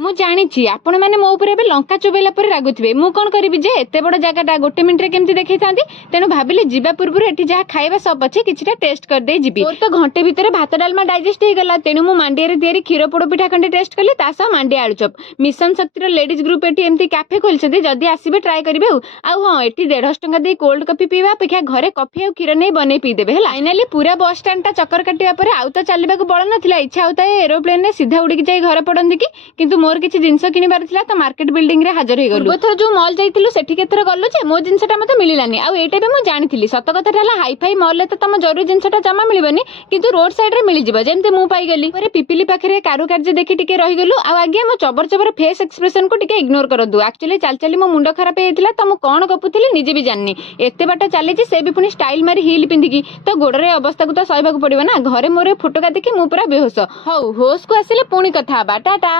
ମୁଁ ଜାଣିଛି ଆପଣ ମାନେ ମୋ ଉପରେ ଏବେ ଲଙ୍କା ଚୋବେଇଲା ପରେ ରାଗୁଥିବେ। ମୁଁ କଣ କରିବି ଯେ ଏତେ ବଡ ଜାଗାଟା ଗୋଟେ ମିନିଟରେ କେମିତି ଦେଖେଇଥାନ୍ତି। ତେଣୁ ଭାବିଲି ଯିବା ପୂର୍ବରୁ ଏଠି ଯାହା ଖାଇବା ସବ୍ ଅଛି କିଛିଟା ଟେଷ୍ଟ କରିଦେଇ ଯିବି। ମୋର ତ ଘଣ୍ଟେ ଭିତରେ ଭାତ ଡାଲମା ଡାଇଜେଷ୍ଟ ହେଇଗଲା। ତେଣୁ ମୁଁ ମାଣ୍ଡିଆରେ ତିଆରି କ୍ଷୀର ପୋଡ ପିଠା ଖଣ୍ଡେ ଟେଷ୍ଟ କଲି, ତା ସହ ମାଣ୍ଡିଆ ଆଳୁଚପ। ମିଶନ ଶକ୍ତିର ଲେଡିଜ ଗ୍ରୁପ ଏଠି ଏମିତି କ୍ୟାଫେ ଖୋଲିଛନ୍ତି, ଯଦି ଆସିବେ ଟ୍ରାଏ କରିବେ। ଆଉ ହଁ, ଏଠି 150 ଟଙ୍କା ଦେଇ କୋଲ୍ଡ କଫି ପିଇବା ଅପେକ୍ଷା ଘରେ କଫି ଆଉ କ୍ଷୀର ନେଇ ବନେଇ ପିଇଦେବେ ହେଲା। ଫାଇନାଲି ପୁରା ବସ୍ ଷ୍ଟାଣ୍ଡଟା ଚକ୍କର କାଟିବା ପରେ ଆଉ ତ ଚାଲିବାକୁ ବଳ ନଥିଲା। ଇଚ୍ଛା ହଉଥାଏ ଏରୋପ୍ଲେନରେ ସିଧା ଉଡ଼ିକି ଯାଇ ଘରେ ପଡନ୍ତି କି, କିନ୍ତୁ ମୋର କିଛି ଜିନିଷ କିଣିବାର ଥିଲା ତ ମାର୍କେଟ ବିଲ୍ଡିଂ ରେ ହାଜର ହେଇଗଲୁ। ପୂର୍ବଥର ଯୋଉ ମଲ୍ ଯାଇଥିଲୁ ସେଠି କେଥର ଗଲୁ ଯେ ମୋ ଜିନିଷଟା ମତେ ମିଳିଲାନି। ଆଉ ଏଇଟା ବି ମୁଁ ଜାଣିଥିଲି। ସତ କଥାଟା ହେଲା ହାଇଫାଇ ମଲ୍ ରେ ତ ତମ ଜରୁରୀ ଜିନିଷଟା ଜମା ମିଳିବନି, କିନ୍ତୁ ରୋଡ ସାଇଡ୍ ରେ ମିଳିଯିବ, ଯେମିତି ମୁଁ ପାଇଗଲି। ପରେ ପିପିଲି ପାଖରେ କାରୁକାର୍ଯ୍ୟ ଦେଖି ଟିକେ ରହିଗଲୁ। ଆଉ ଆଜ୍ଞା ମୋ ଚବର ଚବର ଫେସ୍ ଏକ୍ସପ୍ରେସନ କୁ ଟିକେ ଇଗ୍ନୋର କରନ୍ତୁ। ଆକ୍ଚୁଆଲି ଚାଲି ଚାଲି ମୋ ମୁଣ୍ଡ ଖରାପ ହେଇଯାଇଥିଲା, ତ ମୁଁ କଣ ଗପୁଥିଲି ନିଜେ ବି ଜାଣିନି। ଏତେ ବାଟ ଚାଲିଛି, ସେ ବି ପୁଣି ଷ୍ଟାଇଲ ମାରି ହିଲ୍ ପିନ୍ଧିକି, ତ ଗୋଡରେ ଅବସ୍ଥାକୁ ତ ସହିବାକୁ ପଡିବ ନା। ଘରେ ମୋର ଫୋଟକା ଦେଖି ମୁଁ ପୁରା ବେହୋସ। ହଉ, ହୋସ୍କୁ ଆସିଲେ ପୁଣି କଥା ହବା। ଟାଟା।